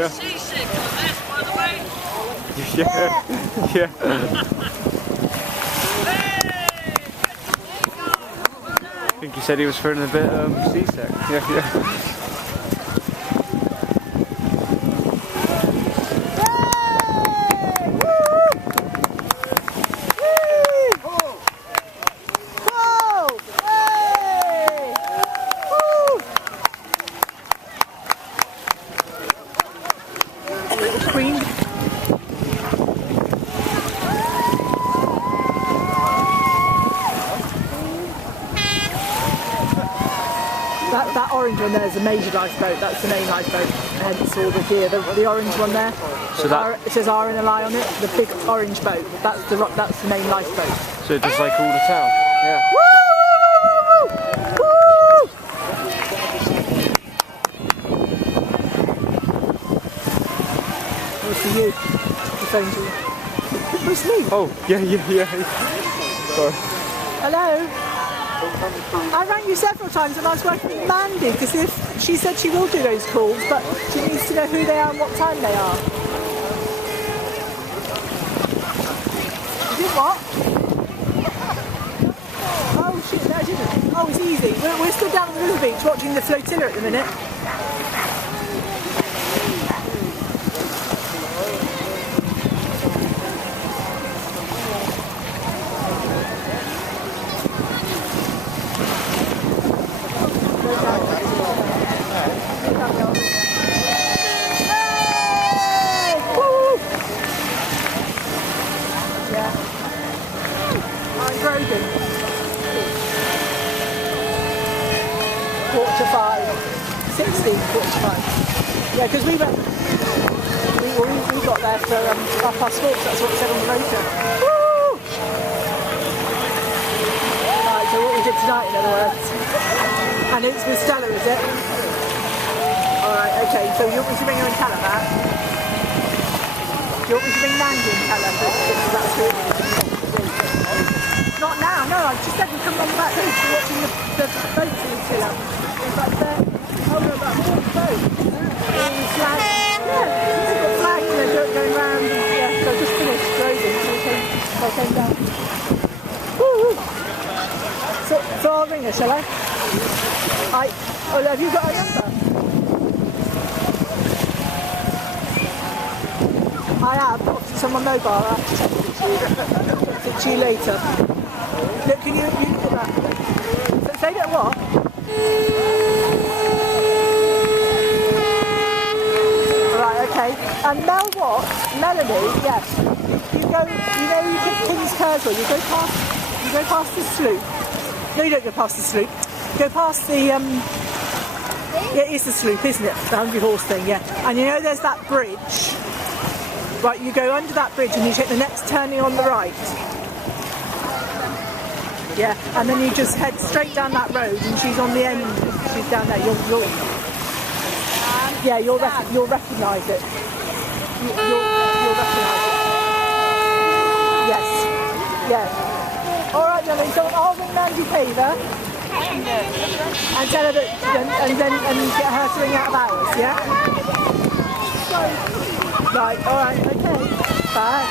Yeah. Seasick on this, by the way. Yeah. Yeah. I think he said he was feeling a bit seasick. Yeah, yeah. That orange one there is a major lifeboat, that's the main lifeboat, hence all the gear. The orange one there, so that, it says R and a lie on it, the big orange boat, that's the main lifeboat. So it does like all the town? Yeah. Woo! Woo! What's for you? The phone's you. What's me? Oh, yeah. Sorry. Hello? I rang you several times and I was working with Mandy because she said she will do those calls, but she needs to know who they are and what time they are. You did what? Oh shit, no I didn't. Oh, it's easy. We're still down on the river beach watching the flotilla at the minute. Quarter to 5. 16, quarter to 5. Yeah, because we got there for 4:30, that's what it said on the rotor. Woo! Right, so what we did tonight, in other words. And it's with Stella, is it? Alright, okay, so you want me to bring her and tell her that? Do you want me to bring Mandy and tell her that that's who it is? Not now, no, I just said we come on the back beach, we're watching the boats in the chill out. It's like there, oh no, about all the boats. All the flags, yeah, they've got flags and they're going round, yeah, so I just finished grading, so I came down. Woo! So I'll ring her, shall I? Oh, have you got her number? I have, it's on my mobile, I'll have to text it to you later. Look, can you look at that? Say that what? Right, okay. And Mel what? Melanie, yes. You go, you know you get King's Kerswell, you go past the sloop. No, you don't go past the sloop. Go past the, yeah, it is the sloop, isn't it? The 100 horse thing, yeah. And you know there's that bridge? Right, you go under that bridge and you take the next turning on the right. Yeah, and then you just head straight down that road and she's on the end. She's down there. Yeah, you'll recognise it. You'll recognise it. Yes. Yeah. All right, darling. So I'll ring Mandy Paver and tell her that, and get her to ring out of hours. Yeah. Right. All right. Okay. Bye.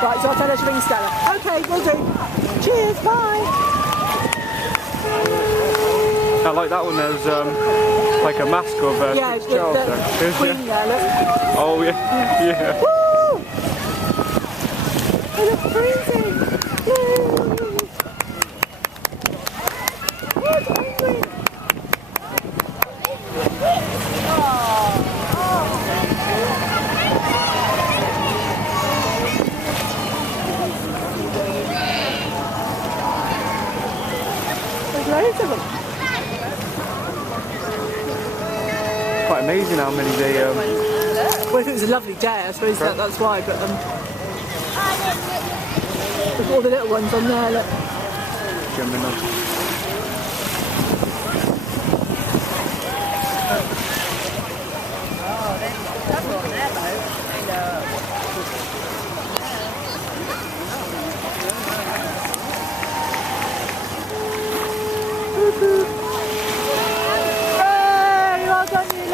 Right, so I'll tell her to ring Stella. Okay, will do. Cheers, bye. I like that one. There's like a mask of yeah, Charles the Queen there, look. Oh yeah, yeah. Woo! I look freezing. Yay! Oh, it's angry. Loads of them. Quite amazing how many they Well, if it was a lovely day, I suppose that's why, but there's all the little ones on there, look. jumping on. Hey, well done you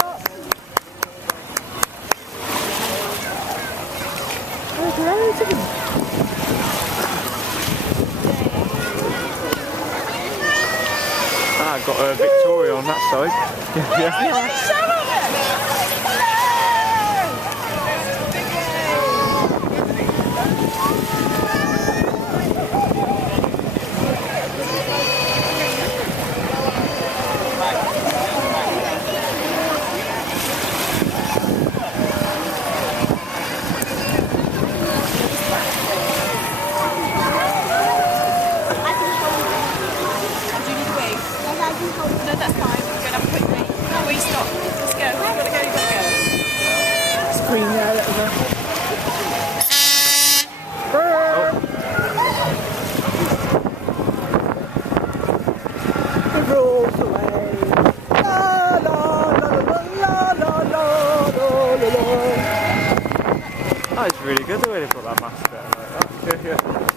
got Victoria on that side. Yeah. No, that's fine. We're going to have a quick wee. We stop. Let's go. You've got to go, you've got to go. Screen there, let us know. The rules away. La la la la la la la la la. That was really good the way they put that mask there like that. Yeah.